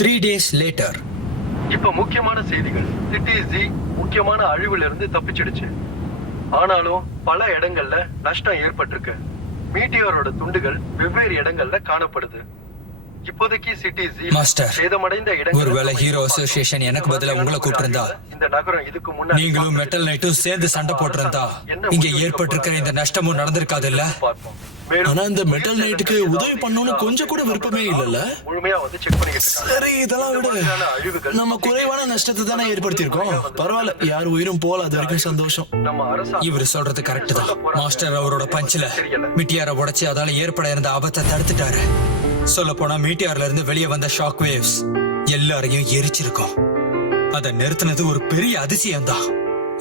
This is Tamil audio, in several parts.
3 days later. இப்ப முக்கியமான செய்திகள். சிட்டி ஜி முக்கியமான அழிவுல இருந்து தப்பிச்சிடுச்சு. ஆனாலும் பல இடங்கள்ல நஷ்டம் ஏற்பட்டிருக்கு. மீட்டியோரோட துண்டுகள் வெவ்வேறு இடங்கள்ல காணப்படுது. இப்போதைக்கு சிட்டி ஜி மாஸ்டர், சேதமடைந்த இடங்கள். ஒருவேளை ஹீரோ அசோசியேஷன் எனக்கு பதிலா உங்களை கூப்பிட்டிருந்தா, இந்த நகரம் இதுக்கு முன்னாடி நீங்களும் மெட்டல் நைட்டும் சேர்ந்து சண்டை போட்டிருந்தா இங்க ஏற்பட்டிருக்கிற இந்த நஷ்டமும் நடந்திருக்காது இல்ல? ஆனா இந்த மெட்டல் நைட்டுக்கு உதவி பண்ணணும்னு கொஞ்சம் கூட விருப்பமே இல்லல்ல. முழுமையா வந்து செக் பண்ணிக்கிட்டு இருக்காங்க. சரி, இதெல்லாம் விட நம்ம குறைவான நஷ்டத்தை தானே ஏற்படுத்தியிருக்கோம். பரவாயில்ல, யார் உயிரும் போல, அது வரைக்கும் சந்தோஷம். நம்ம அரசாங்கம் இவர் சொல்றது கரெக்ட் தான். மாஸ்டர் அவரோட பஞ்சில மீட்டியார உடைச்சு அதால ஏற்பட இருந்த ஆபத்தை தடுத்துட்டாரு. சொல்ல போனா மீட்டியார்ல இருந்து வெளியே வந்த ஷாக் வேவ்ஸ் எல்லாரையும் எரிச்சிருக்கும். அதை நிறுத்தினது ஒரு பெரிய அதிசயம்தான்.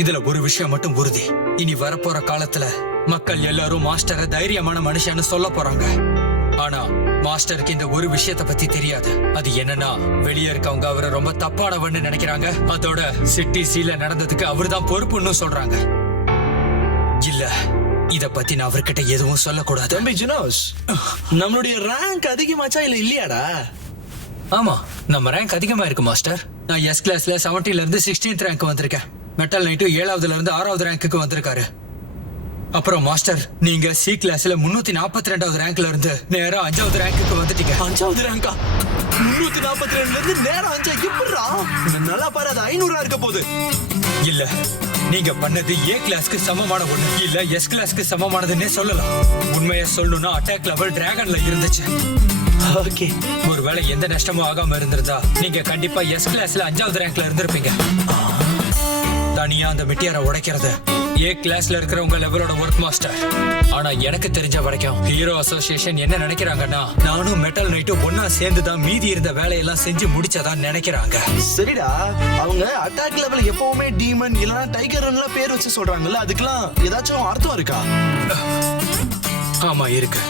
இதுல ஒரு விஷயம் மட்டும் உறுதி, இனி வரப்போற காலத்துல மக்கள் எல்லாரும் மாஸ்டரை தைரியமான மனுஷன்னு சொல்ல போறாங்க. ஆனா மாஸ்டருக்கு இந்த ஒரு விஷயத்த பத்தி தெரியாது. அது என்னன்னா, வெளியே இருக்கவங்க அவரை ரொம்ப தப்பானவன்னு நினைக்கிறாங்க. அதோட சிட்டி சீல நடந்ததுக்கு அவர்தான் பொறுப்புன்னு சொல்றாங்க. இல்ல, இத பத்தி நான் அவர்கிட்ட எதுவும் சொல்லக்கூடாது. தம்பி ஜினோஸ், நம்மளுடைய ரேங்க் அதிகமாச்சா இல்ல இல்லையாடா? ஆமா, நம்ம ரேங்க் அதிகமா இருக்கு மாஸ்டர். நான் எஸ் கிளாஸ்ல 17ல இருந்து 16th ரேங்க் வந்திருக்கேன். மெட்டல் நைட்டு 7வதுல இருந்து 6வது ரேங்க்குக்கு வந்திருக்காரு. அப்புறம் மாஸ்டர், நீங்க சி கிளாஸ்ல 342வது ரேங்க்ல இருந்து நேரா 5வது ரேங்க்குக்கு வந்துட்டீங்க. 5வது ரேங்கா? 342ல இருந்து நேரம் 5? எப்படிடா? நல்லா பாரு, அது 500 இருக்க போகுது. இல்ல, நீங்க பண்ணது ஏ கிளாஸ்க்கு சமமான ஒண்ணு இல்ல, எஸ் கிளாஸ்க்கு சமமானதுன்னே சொல்லலாம். உண்மையை சொல்லணும்னா அட்டாக் லெவல் டிராகன்ல இருந்துச்சு. ஓகே, ஒருவேளை எந்த நஷ்டமும் ஆகாம இருந்திருந்தா நீங்க கண்டிப்பா எஸ் கிளாஸ்ல 5வது ரேங்க்ல இருந்திருப்பீங்க. தனியா அந்த மிட்டியாரை உடைக்கிறது ஏ கிளாஸ்ல இருக்கிறவங்க லெவலோட ஒர்க் மாஸ்டர். ஆனா எனக்கு தெரிஞ்ச வரைக்கும் ஹீரோ அசோசியேஷன் என்ன நினைக்கிறாங்கன்னா, நானும் மெட்டல் நைட்டும் ஒன்னா சேர்ந்துதான் மீதி இருந்த வேலையெல்லாம் செஞ்சு முடிச்சதா நினைக்கிறாங்க. சரிடா, அவங்க அட்டாக் லெவல் எப்பவுமே டீமன் இல்லனா டைகர்னு பேர் வச்சு சொல்றாங்கல்ல, அதுக்கெல்லாம் ஏதாச்சும் அர்த்தம் இருக்கா? ஆமா இருக்கு.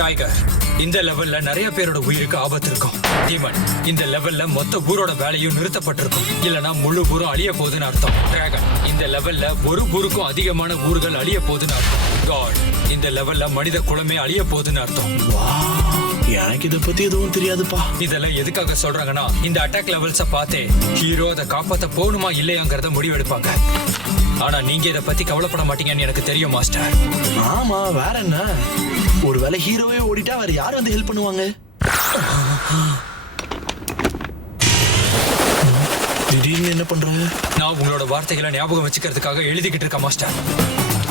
டைகர் இந்த லெவல்ல நிறைய பேரோட உயிருக்கு ஆபத்து இருக்கும். டீமன் இந்த லெவல்ல மொத்த ஊரோட வேலையும் நிறுத்தப்பட்டிருக்கும், இல்லனா முழு ஊரும் அழிய போகுதுன்னு அர்த்தம். டிராகன் இந்த லெவல்ல ஒரு ஊருக்கும் அதிகமான ஊர்கள் அழிய போகுதுன்னு அர்த்தம். காட் இந்த லெவல்ல மனித குலமே அழிய போகுதுன்னு அர்த்தம். எனக்கு இத பத்தி எதுவும் தெரியாதுப்பா. இதெல்லாம் எதுக்காக சொல்றாங்கன்னா, இந்த அட்டாக் லெவல்ஸ பார்த்தே ஹீரோ அதை காப்பாத்த போகணுமா இல்லையாங்கிறத முடிவெடுப்பாங்க. ஆனா நீங்க இத பத்தி கவலைப்பட மாட்டீங்கன்னு எனக்கு தெரியும் மாஸ்டர். ஆமா, வேற என்ன? ஒருவேளை ஹீரோவே ஓடிட்டா வேற யார் வந்து ஹெல்ப் பண்ணுவாங்க? திடீர்னு என்ன பண்ற? நான் உங்களோட வார்த்தைகளை ஞாபகம் வச்சுக்கிறதுக்காக எழுதிக்கிட்டு இருக்கேன் மாஸ்டர்.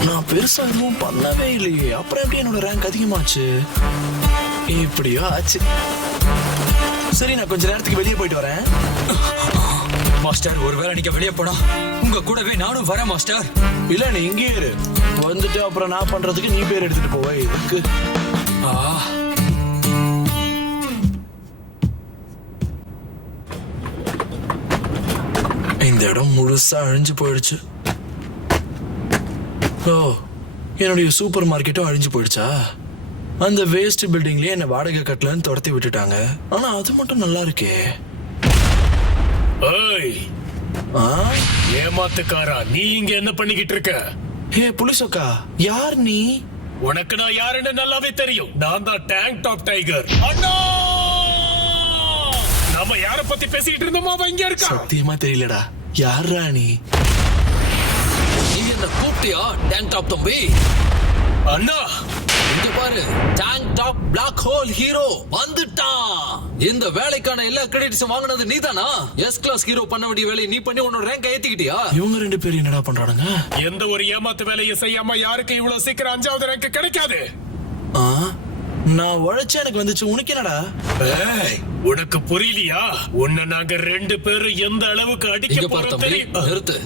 நான் பெருசா எதுவும் பண்ணவே இல்லையே, அப்புறம் எப்படி என்னோட ரேங்க் அதிகமாச்சு? இப்படியோ ஆச்சு. சரி, நான் கொஞ்ச நேரத்துக்கு வெளியே போயிட்டு வரேன். மாஸ்டர், ஒருவேளை நீங்க வெளியே போனா உங்க கூடவே நானும் வரேன் மாஸ்டர். இல்ல, நீ இங்கே இரு. வந்துட்டு அப்புறம் நான் பண்றதுக்கு நீ பேர் எடுத்துட்டு போவே. இதுக்கு இந்த இடம் முழுசா அழிஞ்சு போயிடுச்சு. ஓ, என்னுடைய சூப்பர் மார்க்கெட்டும் அழிஞ்சு போயிடுச்சா? அந்த வேஸ்ட் பில்டிங்லயே என்ன வாடகை கட்டலன்னு துரத்தி விட்டுட்டாங்க. ஆனா அது மட்டும் நல்லா இருக்கே. ஏய், ஏமாத்துக்காரா, நீ இங்க என்ன பண்ணிக்கிட்டு இருக்க? ஹே புலிசோக்கா, யார் நீ? உனக்கு நான் யாருன்னு நல்லாவே தெரியும். நான் தான் டேங்க் டாப் டைகர். அண்ணா, நம்ம யார பத்தி பேசிக்கிட்டு இருந்தோமோ அவன் இங்க இருக்கா. சத்தியமா தெரியலடா. யாரா நீ? நீ என்ன கூப்பிட்டியா டேங்க் டாப் தம்பி? அண்ணா, இங்க பாரு, tank top black hole hero வந்துட்டான். இந்த வேலைக்கான எல்லா கிரெடிட்ஸும் வாங்குனது நீதானா? எஸ் கிளாஸ் ஹீரோ பண்ண வேண்டிய வேலையை நீ பண்ணி உன்னோட ரேங்க் ஏத்திக்கிட்டியா? இவங்க ரெண்டு பேரும் என்னடா பண்றானுங்க? எந்த ஒரு ஏமாத்து வேலையை செய்யாம யாருக்கு இவ்வளவு சீக்கிரம் 5வது ரேங்க் கிடைக்காது. நான் உழைச்சா எனக்கு வந்துச்சு, உனக்கு என்னடா? ஏய், உனக்கு புரியலையா? உன்னை நாங்க 2 பேரும் எந்த அளவுக்கு அடிக்க இங்க பாரு போறோம் தம்பி, தெரியும். நிறுத்து.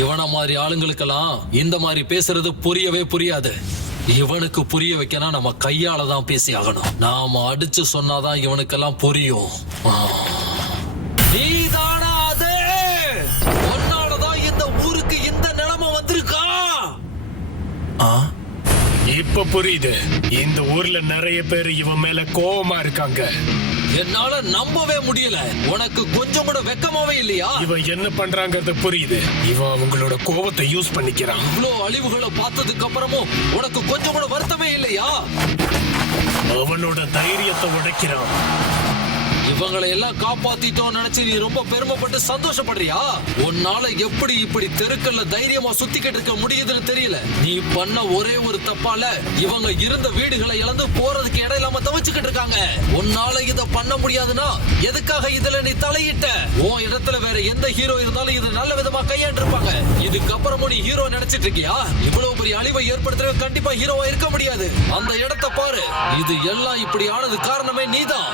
இவன மாதிரி ஆளுங்களுக்கெல்லாம் இந்த மாதிரி பேசுறது புரியவே புரியாது. இவனுக்கு புரிய வைக்கணும், நம்ம கையால தான் பேசி ஆகணும். நாம அடிச்சு சொன்னாதான் இவனுக்கெல்லாம் புரியும். நீதானா அது? உன்னாலதான் இந்த ஊருக்கு இந்த நிலைமை வந்திருக்கா? இப்ப புரியுது. இந்த ஊர்ல நிறைய பேர் இவன் மேல கோவமா இருக்காங்க. என்னால நம்பவே முடியல. உனக்கு கொஞ்சம் கூட வெக்கமாவே இல்லையா? இவன் என்ன பண்றாங்கறது புரியுது. இவன் அவங்களோட கோவத்தை யூஸ் பண்ணிக்கிறான். இவ்ளோ அழிவுகளை பார்த்ததுக்கு அப்புறமும் உனக்கு கொஞ்சம் கூட வருத்தமே இல்லையா? அவனோட தைரியத்தை உடைக்கிறான். இவங்களை எல்லாம் காப்பாத்திட்டோம் நினைச்சு நீ ரொம்ப பெருமைப்பட்டு சந்தோஷப்படுறியா? உன்னால எப்படி இப்படி தெருக்கல்ல தைரியமா சுத்திக்கிட்டு இருக்க முடியுதுன்னு தெரியல. நீ பண்ண ஒரே ஒரு தப்பால இவங்க இருந்த வீடுகளை இழந்து போறதுக்கு இடம் இல்லாம தவிச்சுக்கிட்டு இருக்காங்க. உன்னால இத பண்ண முடியாதுன்னா எதுக்காக இதுல நீ தலையிட்ட? உன் இடத்துல வேற எந்த ஹீரோ இருந்தாலும் இது நல்ல விதமா கையாண்டிருப்பாங்க. இதுக்கப்புறமும் நீ ஹீரோ நினைச்சிட்டு இருக்கியா? இவ்வளவு பெரிய அழிவை ஏற்படுத்துற கண்டிப்பா ஹீரோவா இருக்க முடியாது. அந்த இடத்தை பாரு. இது எல்லாம் இப்படி ஆனது காரணமே நீதான்.